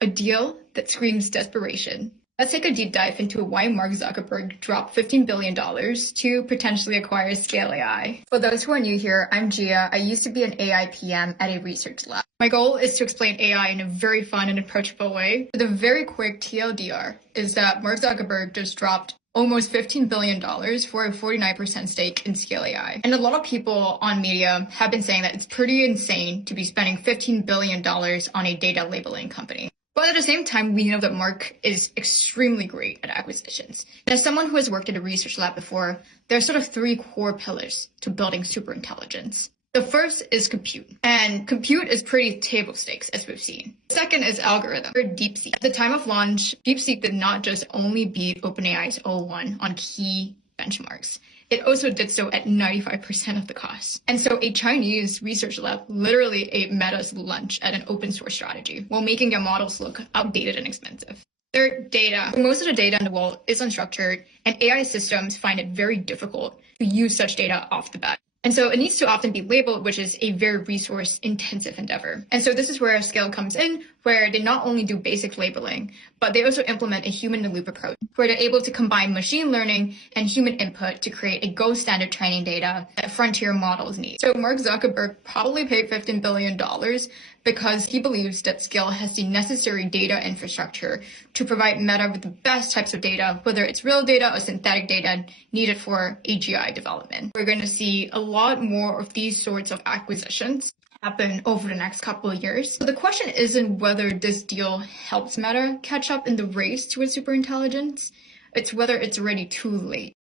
A deal that screams desperation. Let's take a deep dive into why Mark Zuckerberg dropped $15 billion to potentially acquire Scale AI. For those who are new here, I'm Gia. I used to be an AI PM at a research lab. My goal is to explain AI in a very fun and approachable way. The very quick TLDR is that Mark Zuckerberg just dropped almost $15 billion for a 49% stake in Scale AI. And a lot of people on media have been saying that it's pretty insane to be spending $15 billion on a data labeling company. But at the same time, we know that Mark is extremely great at acquisitions. And as someone who has worked at a research lab before, there are sort of three core pillars to building superintelligence. The first is compute, and compute is pretty table stakes, as we've seen. The second is algorithm, or DeepSeek. At the time of launch, DeepSeek did not just only beat OpenAI's O1 on key benchmarks. It also did so at 95% of the cost. And so a Chinese research lab literally ate Meta's lunch at an open source strategy while making their models look outdated and expensive. Third, data. Most of the data in the world is unstructured, and AI systems find it very difficult to use such data off the bat. And so it needs to often be labeled, which is a very resource-intensive endeavor. And so this is where Scale comes in, where they not only do basic labeling, but they also implement a human-in-the-loop approach, where they're able to combine machine learning and human input to create a gold standard training data that frontier models need. So Mark Zuckerberg probably paid $15 billion because he believes that Scale has the necessary data infrastructure to provide Meta with the best types of data, whether it's real data or synthetic data needed for AGI development. We're going to see a lot more of these sorts of acquisitions happen over the next couple of years. So the question isn't whether this deal helps Meta catch up in the race towards superintelligence, it's whether it's already too late.